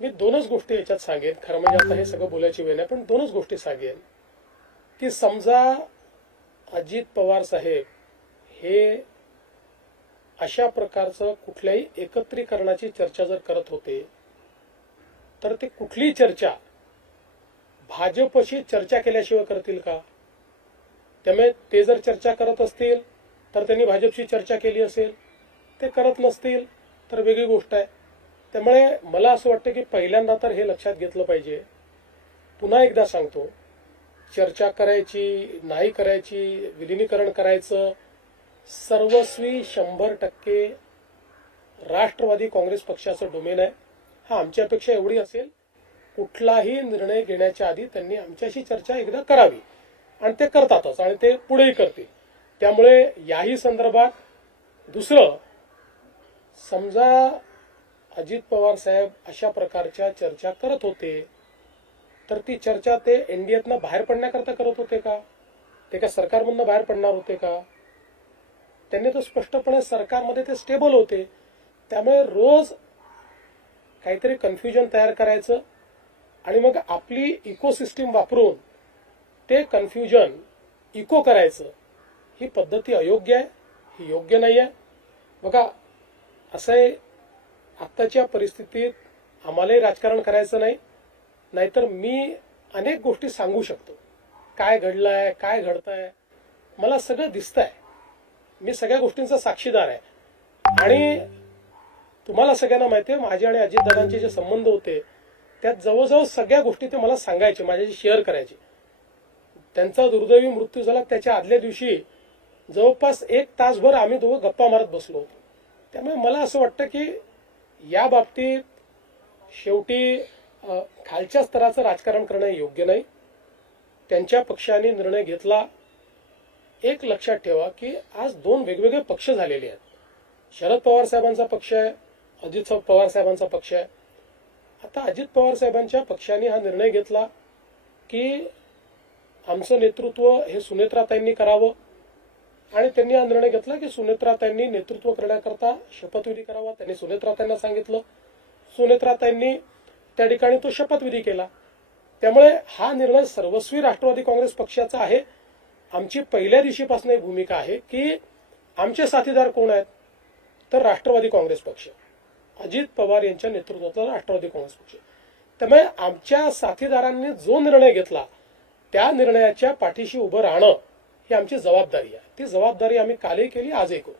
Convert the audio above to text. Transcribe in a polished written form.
मी दोनच गोष्टी याच्यात सांगेन. खरं म्हणजे आता हे सगळं बोलायची वेळ नाही, पण दोनच गोष्टी सांगेन की समजा अजित पवार साहेब हे अशा प्रकारचं कुठल्याही एकत्रीकरणाची चर्चा जर करत होते तर ते कुठलीही चर्चा भाजपशी चर्चा केल्याशिवाय करतील का? त्यामुळे ते जर चर्चा करत असतील तर त्यांनी भाजपशी चर्चा केली असेल, ते करत नसतील तर वेगळी गोष्ट आहे. त्यामुळे मला असं वाटतं की पहिल्यांदा तर हे लक्षात घेतलं पाहिजे. पुन्हा एकदा सांगतो, चर्चा करायची नाही करायची, विलिनीकरण करायचं, सर्वस्वी 100% राष्ट्रवादी काँग्रेस पक्षाचं डोमेन आहे. हा आमची अपेक्षा एवढी असेल, कुठलाही निर्णय घेण्याच्या आधी त्यांनी आमच्याशी चर्चा एकदा करावी, आणि ते करतातच आणि ते पुढेही करतील. त्यामुळे याही संदर्भात दुसरं, समजा अजित पवार साहेब अशा प्रकारच्या चर्चा करत होते तर ती चर्चा ते एनडीएतनं बाहेर पडण्याकरता करत होते का? ते का सरकारमधनं बाहेर पडणार होते का? त्यांनी तर स्पष्टपणे सरकारमध्ये ते स्टेबल होते. त्यामुळे रोज काहीतरी कन्फ्युजन तयार करायचं आणि मग आपली इकोसिस्टीम वापरून ते कन्फ्युजन इको करायचं, ही पद्धती अयोग्य आहे, ही योग्य नाही आहे. बघा, असं आहे, आत्ताच्या परिस्थितीत आम्हालाही राजकारण करायचं नाही, नाहीतर मी अनेक गोष्टी सांगू शकतो. काय घडलंय, काय घडतंय, मला सगळं दिसतंय, मी सगळ्या गोष्टींचा साक्षीदार आहे. आणि तुम्हाला सगळ्यांना माहिती आहे, माझे आणि अजितदादांचे जे संबंध होते त्यात जवळजवळ सगळ्या गोष्टी ते मला सांगायचे, माझ्याशी शेअर करायचे. त्यांचा दुर्दैवी मृत्यू झाला त्याच्या आदल्या दिवशी जवळपास 1 तासभर आम्ही दोघं गप्पा मारत बसलो होतो. त्यामुळे मला असं वाटतं की या बाबतीत शेवटी खालच्या स्तराचं राजकारण करणं योग्य नाही. त्यांच्या पक्षाने निर्णय घेतला. एक लक्षात ठेवा की आज 2 वेगवेगळे पक्ष झालेले आहेत. शरद पवार साहेबांचा पक्ष आहे, अजित पवार साहेबांचा पक्ष आहे. आता अजित पवार साहेबांच्या पक्षाने हा निर्णय घेतला की आमचं नेतृत्व हे सुनेत्राताईंनी करावं, आणि त्यांनी हा निर्णय घेतला की सुनेत्राताईंनी नेतृत्व करण्याकरता शपथविधी करावा. त्यांनी सुनेत्राताईंना सांगितलं, सुनेत्राताईंनी त्या ठिकाणी तो शपथविधी केला. त्यामुळे हा निर्णय सर्वस्वी राष्ट्रवादी काँग्रेस पक्षाचा आहे. आमची पहिल्या दिवशीपासून एक भूमिका आहे की आमचे साथीदार कोण आहेत, तर राष्ट्रवादी काँग्रेस पक्ष, अजित पवार यांच्या नेतृत्वातला राष्ट्रवादी काँग्रेस पक्ष. त्यामुळे आमच्या साथीदारांनी जो निर्णय घेतला त्या निर्णयाच्या पाठीशी उभं राहणं ही आमची जबाबदारी आहे. ती जबाबदारी आम्ही कालही केली, आजही करू.